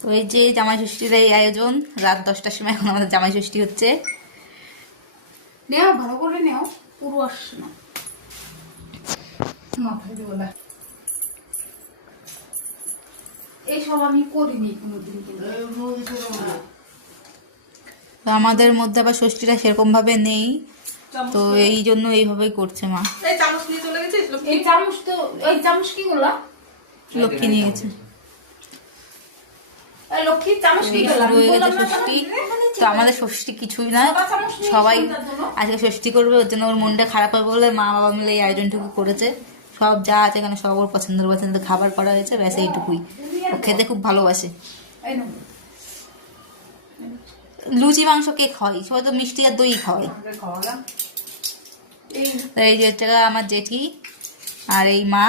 তো এই যে জামাই ষষ্ঠীর এই আয়োজন, রাত 10টার সময় এখন আমাদের জামাই ষষ্ঠী হচ্ছে। নেও ভালো করে নেও, পুরো আসছে না মাথায় দেবো না। এইসব আমি করিনি কোনোদিন, কিন্তু তো আমাদের মধ্যে আবার ষষ্ঠীটা সেরকম ভাবে নেই, তো এই জন্য এইভাবেই করছে মা। এই চামচ নিয়ে চলে গেছে। এই চামচ তো, ওই চামচ কি করলাম? লক্ষ্মী নিয়ে গেছে। লক্ষ্মী চামচ কি করলাম? শুরু হয়ে গেছে ষষ্ঠী। তো আমাদের ষষ্ঠী কিছুই না, সবাই আজকে ষষ্ঠী করবে, ওর জন্য ওর মনটা খারাপ হবে বলে মা বাবা মিলে এই আয়োজনটুকু করেছে। সব যা আছে এখানে সব ওর পছন্দের পছন্দের খাবার করা হয়েছে, ব্যাস এইটুকুই। ও খেতে খুব ভালোবাসে। লুচি মাংস কে খাওয়াই, সবাই তো মিষ্টি আর দই খাওয়াই। এই যে এটা আমার জেঠি, আর এই মা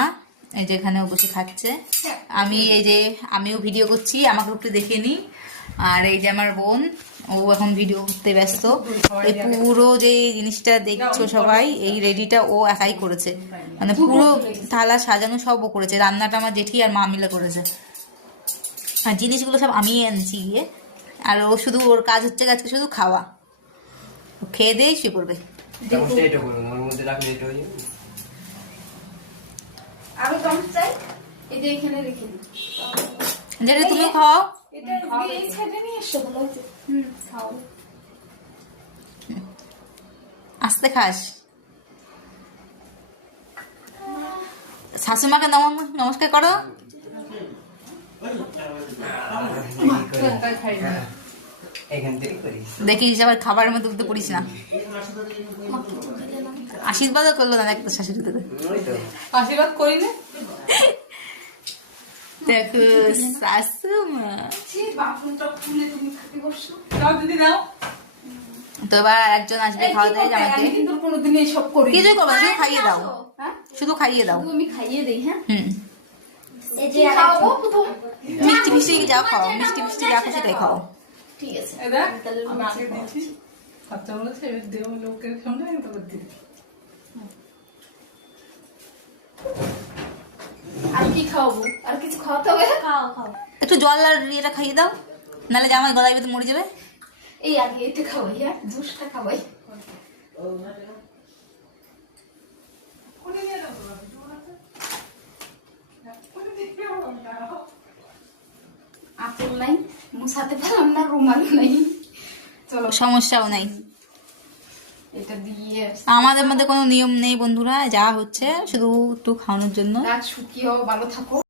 এই যে এখানে বসে খাচ্ছে। আমি এই যে আমিও ভিডিও করছি, আমাকে একটু দেখে নি। আর এই যে আমার বোন, ও এখন ভিডিও করতে ব্যস্ত। এই পুরো যে জিনিসটা দেখছো সবাই, এই রেডিটা ও একাই করেছে, মানে পুরো থালা সাজানো সব ও করেছে। রান্নাটা আমার জেঠি আর মা মিলে করেছে, আর জিনিসগুলো সব আমি এনেছি গিয়ে। আর ও শুধু, ওর কাজ হচ্ছে আজকে শুধু খাওয়া, খেয়ে দিয়ে শুয়ে পড়বে। আরো চামচ চাই, এটা এখানে রেখে দিই। যেটা তুমি খাও, এটা এই সাইডে নিয়ে এসো, ভালো হচ্ছে। খাও। আস্তে খাস। শাশুমাকে নমস্কার করো। দেখিস আবার খাবারের মধ্যে উঠতে পড়িস না। আশীর্বাদও করলো না একটা শাশুড়ি তোকে। আশীর্বাদ করি না। দেখো শাশুমা। বাথরুমটা খুলে তুমি খেতে বসছো। দাও দিদি দাও। তো এবার একজন আসবে খাওয়াতে, জামাইকে। আমি কিন্তু কোনোদিন এইসব করি না। কিছুই করবে না, শুধু খাইয়ে দাও। হ্যাঁ, শুধু খাইয়ে দাও। শুধু আমি খাইয়ে দেই। হ্যাঁ, এই যে খাওয়াবো প্রথম। মিষ্টি ফিষ্টি যা খাও, মিষ্টি ফিষ্টি যা খুশি তাই খাও। ঠিক আছে, এদা তাহলে আমি আগে দিচ্ছি। খরচা বলেছে এবার দেব লোকের সামনে, আমি তোকে দিই। আর কি খাওয়াবো? আর কিছু খাওয়াতে হবে? খাও খাও। একটু জল আর ইয়েটা খাইয়ে দাও, নাহলে জামাই গলায় বেঁধে মরে যাবে। এই আগে এটা খাওয়াই, হ্যাঁ, জুসটা খাওয়াই। আঁচল নাই, মুছাতে পারলাম না, রুমাল নাই। চলো, সমস্যাও নাই। এটা দিয়ে আমাদের মধ্যে কোনো নিয়ম নেই বন্ধুরা, যা হচ্ছে শুধু একটু খাওয়ানোর জন্য। রাত শুকিয়েও ভালো থাকো।